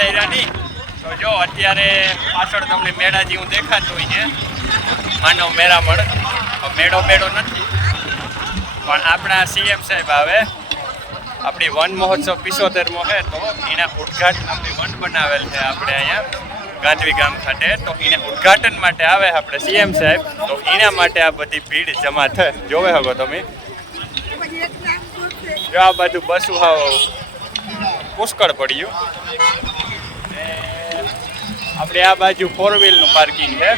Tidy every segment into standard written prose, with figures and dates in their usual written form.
પધાર્યાની. તો જો અત્યારે પાછળ તમને મેળા જેવું દેખાતું હોય છે, માનવ મેળામણ. મેળો નથી, પણ આપણા સીએમ સાહેબ આવે. આપણી વન મહોત્સવ 75મો છે, તો એના ઉદ્ઘાટન આપણી વન બનાવેલ છે આપણે અહીંયા ગાંધવી ગામ ખાતે. તો એના ઉદ્ઘાટન માટે આવે આપણે સીએમ સાહેબ. તો એના માટે આ બધી ભીડ જમા થાય. જોવે શકો તમે, જો આ બધું બસું હાવ પુષ્કળ પડ્યું. આપણે આ બાજુ 4 વ્હીલનું પાર્કિંગ છે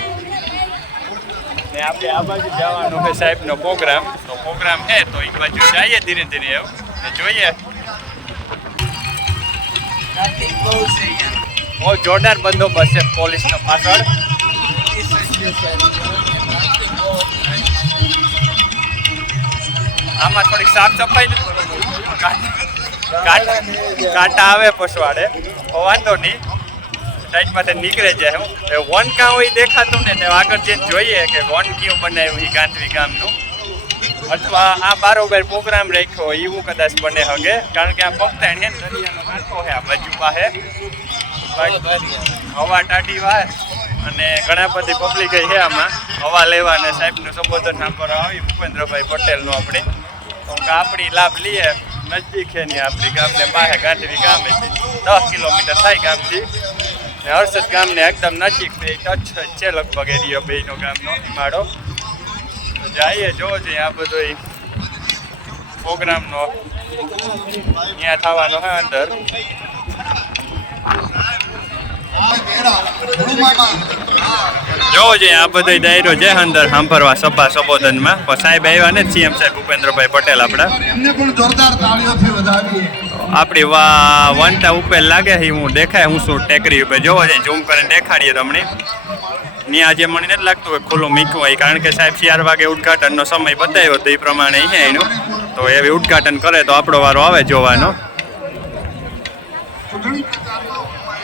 ને આપણે આ બાજુ જવાનો છે સાહેબનો પ્રોગ્રામ. તો પ્રોગ્રામ છે તો એ બાજુ જઈએ ધીરે ધીરે એવું ને જોઈએ. બહુ જોરદાર બંદોબસ્ત છે પોલીસનો પાછળ. આમાં થોડીક સાફ સફાઈ કાંટા આવે પછવાડે, વાંધો નહીં, સાઈડમાંથી નીકળે જાય. હું વન કાં હોય દેખાતું ને આગળ જઈને જોઈએ કે વન કયું બનાવ્યું એ ગાંધવી ગામનું, અથવા આ બારોબાર પ્રોગ્રામ રાખ્યો હોય એવું કદાચ બને શકે. કારણ કે આ પગતાણ છે ને દરિયાનો કાંઠો છે આ બાજુ પાસે, હવા ટાઢી વાય અને ઘણા બધી પબ્લિક છે આમાં હવા લેવા અને સાહેબનું સંબોધન સાંભળવા આવી ભૂપેન્દ્રભાઈ પટેલનું. આપણી લાભ લઈએ. નજદીક છે ને આપણી ગામને પાસે ગાંધવી ગામ 10 કિલોમીટર થાય ગામથી ને હર્ષદ ગામને એકદમ નજીક બે ટચ છે લગભગ એરિયો બેનો ગામનો હિમાળો. જઈએ જોવો જોઈએ આ બધો પ્રોગ્રામનો ત્યાં થવાનો છે અંદર. જોવો જોઈએ આ બધો ડાયરો છે અંદર સાંભળવા સભા સંબોધનમાં. પણ સાહેબ આવ્યા ને સીએમ સાહેબ ભૂપેન્દ્રભાઈ પટેલ આપણા. આપણી વનટા ઉપર લાગે છે હું દેખાય હું શું ટેકરી ઉપર જોવો જોઈએ ઝૂમ કરીને દેખાડીએ તમને. ત્યાં જે મને નથી લાગતું હોય ખુલ્લું મીકું હોય, કારણ કે સાહેબ 4 વાગે ઉદઘાટનનો સમય બતાવ્યો હતો એ પ્રમાણે અહીંયા એનું. તો એવી ઉદઘાટન કરે તો આપણો વારો આવે જોવાનો.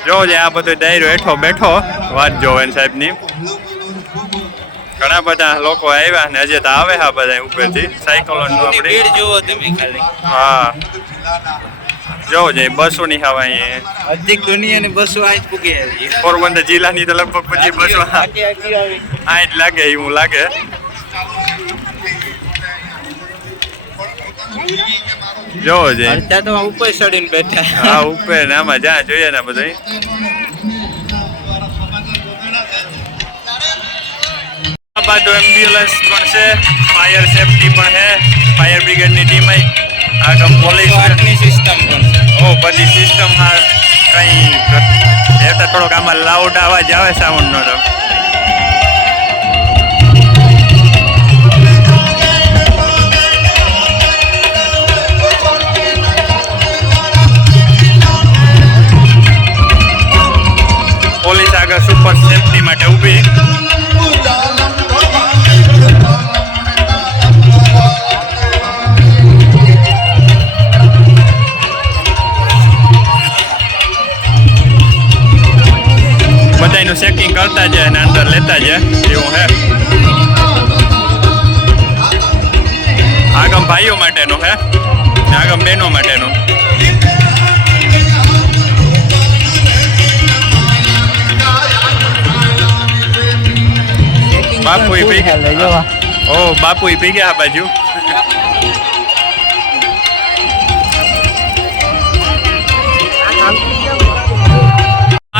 જોવો છે આ બધો ડાયરો હેઠો બેઠો વાત જોવે સાહેબની. ઘણા બધા લોકો આવ્યા ને હજી તો આવે હા બધા ઉપરથી સાયકલોનનું આપણે. હા જોવો જોઈએ બસોની હવા અહીંયા અધિક દુનિયાની બસો આ જ પૂગે. પોરબંદર જિલ્લાની તો લગભગ 25 બસો આ જ લાગે એવું લાગે. જોવો છે ત્યાં તો ઉપર ચડીને બેઠા. હા ઉપર ને આમાં જ્યાં જોઈએ ને બધા. આ બાજુ એમ્બ્યુલન્સ પણ છે, ફાયર સેફટી પણ છે, ફાયર બ્રિગેડની ટીમ આગળ પોલીસની સિસ્ટમ પણ છે. ઓ બધી સિસ્ટમ હા કંઈ એટલે થોડોક આમાં લાઉડ અવાજ આવે સાઉન્ડનો. તો પોલીસ આગળ સુપર સેફટી માટે ઊભી. બધાનું ચેકિંગ કરતા જાય અને અંદર લેતા જાય એવું હે. આગમ ભાઈઓ માટેનું હે, આગમ બહેનો માટેનું. બાપુ પી ગયા. ઓ બાપુ પી ગયા આ બાજુ.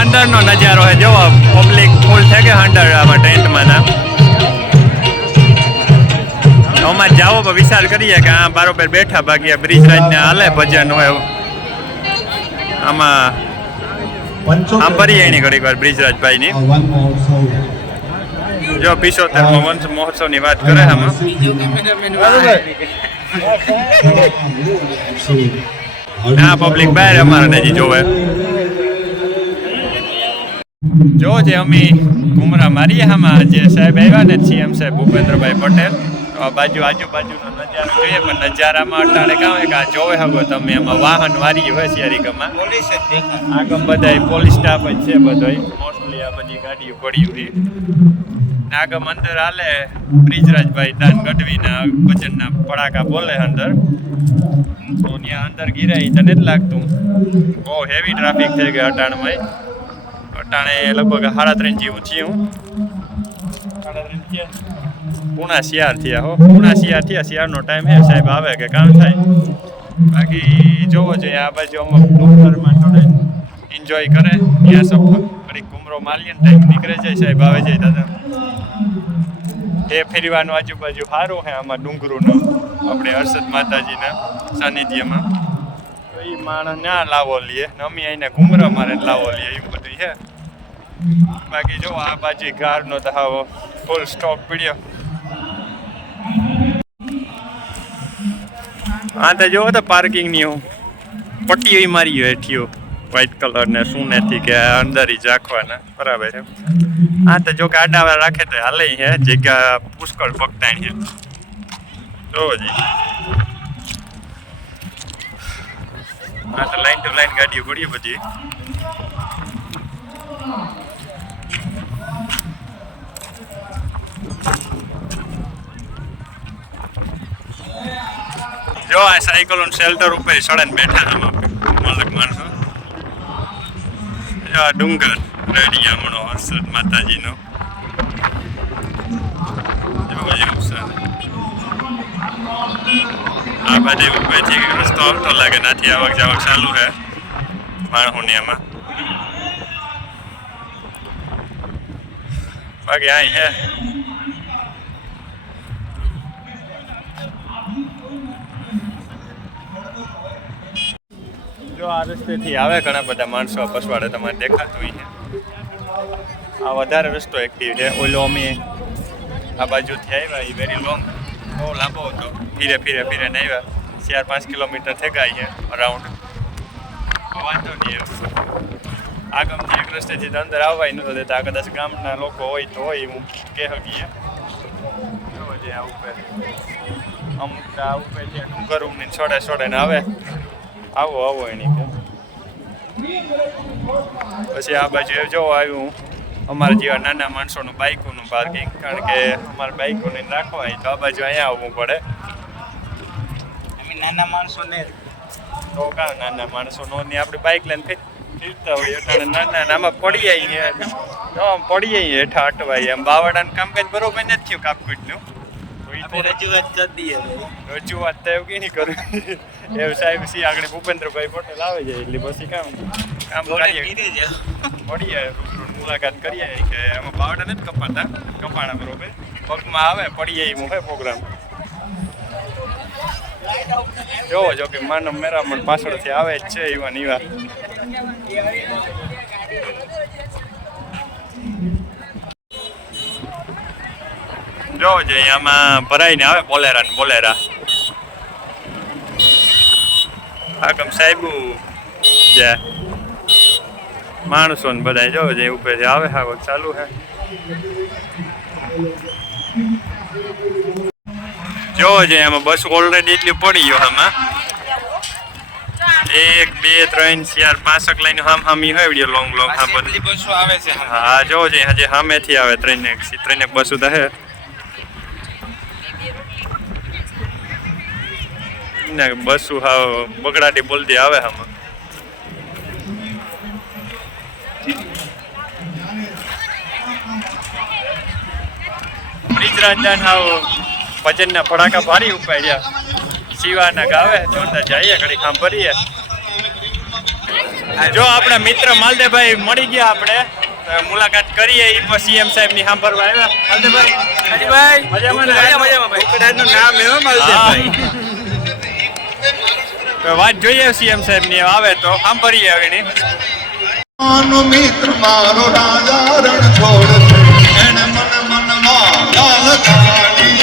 અંદરનો નજારો હે જોવો, પબ્લિક ફૂલ થઈ ગઈ અંદર આમાં ટેન્ટમાં. આમાં જાઓ પણ વિચાર કરીએ કે આ બરોબર બેઠા, બાકી બ્રિજરાજને હાલે ભજન હોય એવું. આમાં આમ ભરીએ એની ઘડીક વાર બ્રિજરાજભાઈની. જો 75મો વન મહોત્સવની વાત કરે આમાં. આ પબ્લિક બહાર અમારે નજી જોવે. જો જે અમે ઘુમરા મારીએ આમાં જે સાહેબ આવ્યા ને સીએમ સાહેબ ભૂપેન્દ્રભાઈ પટેલ. આ બાજુ આજુબાજુનો નજારો જોઈએ, પણ નજારામાં અટાણે કાં કે આ જોવે હવે તમે એમાં વાહન વારી હોય શિયારીકામાં. આગળ બધા પોલીસ સ્ટાફ જ છે બધો મોસ્ટલી. આ બધી ગાડીઓ પડી હોય. નાગમ અંદર હાલે બ્રિજરાજભાઈ દાન ગઢવીના ભજનના પડાકા બોલે અંદર તો ત્યાં અંદર ગિરાય તને જ લાગતું બહુ હેવી ટ્રાફિક થઈ ગઈ અટાણમાં અટાણે લગભગ 3:30 જેવું થયું 3:30 થયા પૂણા શિયાર થયા હો પૂણા શિયાર થયા શિયારનો ટાઈમ હે સાહેબ આવે કે કામ થાય બાકી જોવો જોઈએ આ બાજુ અમુક ડુંગરમાં થોડે એન્જોય કરે ત્યાં સબ ઘડીક ઘૂમરો માલીએ ને ટાઈમ નીકળે જાય સાહેબ આવે જાય દાદા એ ફેરવાનું આજુબાજુ સારું છે આમાં ડુંગરુંનું આપણે હર્ષદ માતાજીના સાનિધ્યમાં તો એ માણસ ના લાવો લઈએ ને અમે અહીંને ઘૂમરા મારે લાવો લઈએ એવું બધું છે બાકી જો આ બાજુ કારનો તો હાવો ફૂલ સ્ટોક પીડ્યો હા તો જોવો તો પાર્કિંગની હું પટ્ટીઓ મારી હેઠીઓ વ્હાઈટ કલર ને શું નથી કે અંદર જ રાખવાના બરાબર છે હા તો જો કે આડા રાખે તો હાલે છે જગ્યા પુષ્કળ પગતાણ છે જોવો જી હા તો લાઈન ટુ લાઈન ગાડીઓ પડી બધી જો આ સાયકલ શેલ્ટર ઉપર સડન બેઠા આમાં મલક માણસો જો આ ડુંગર રેડિયામણો હર્ષદ માતાજીનો જો એવું છે આ બધી ઉપરથી રસ્તો આવતો લાગે નાથી આવક જાવક ચાલુ છે માણસોની એમાં બાકી અહીં હે જો આ રસ્તેથી આવે ઘણા બધા માણસો પસવાડે તમારે દેખાતું હોય છે આ વધારે રસ્તો એક્ટિવ છે ઓલો અમે આ બાજુથી આવ્યા એ વેરી લોંગ બહુ લાંબો હતો ફીરે ને આવ્યા 4-5 કિલોમીટર થઈ ગયા છે અરાઉન્ડ વાંધો નહીં આગમથી એક રસ્તેથી તો અંદર આવવાય નહોતો દેતા કદાચ ગામના લોકો હોય તો હોય હું કહે શકીએ જોવો જે આ ઉપર અમુક આ ઉપર જે ડુંગર ઉમની છોડે ને આવે આવો એની કે પછી આ બાજુ જો આવ્યું અમારા જેવા નાના માણસોનું બાઇકોનું પાર્કિંગ કારણ કે અમારે બાઇકોને રાખવા હોય તો આ બાજુ અહીંયા આવવું પડે નાના માણસોને તો કાં નાના માણસોનો ને આપણે બાઇક લઈને ફીરતા હોય એટલે નાના આમાં પડી આવીએ હેઠા અટવાય એમ બાવડાનું કામ કંઈ બરોબર નથી થયું કાપકૂટનું રજૂઆત તો એવું કંઈ નહીં કરું એવું સાહેબ સી આગળ ભૂપેન્દ્રભાઈ પટેલ આવે છે એટલે પછી કામ કરીએ મળીએ મુલાકાત કરીએ કે આમાં બાવડા નથી કપાણા બરોબર પગમાં આવે પડીએ એમ હોય પ્રોગ્રામ જોવો જો કે માનવ મેરામણ પાછળથી આવે જ છે એવા નીવા જોવો છે આમાં ભરાઈને આવે બોલેરા આગમ સાહેબુ જે માણસો ને બધા જોવો છે ઉપરથી આવે આવક ચાલુ છે જોવો છે એમાં બસ ઓલરેડી એટલી પડી ગયો આમાં 1 2 3 4 5 લાઈન હામી હોય વિડિયો લોંગ હા બધી બસો આવે છે હા જોવો છે હજી સામેથી આવે ત્રણ એક બસો તો હે ને બસો હા બગડાટી બોલતી આવે આમાં બ્રિજરાજદાન હાવ ભજનના ફડાકા ભારી ઉપાડ્યા શિવાના ગાવે તો અંદર જઈએ ઘડી કામ ભરીએ જો આપણા મિત્ર માલદેભાઈ મળી ગયા આપણે મુલાકાત કરીએ એ પછી સીએમ સાહેબ ની સાંભળવા આવ્યા માલદેભાઈ મજામાં નામ હે માલદેભાઈ તો વાત જોઈએ સીએમ સાહેબ ની આવે તો સાંભળીએ હવે મિત્ર મારો રાજા રણ છોડ એને મન લાલ કાઢી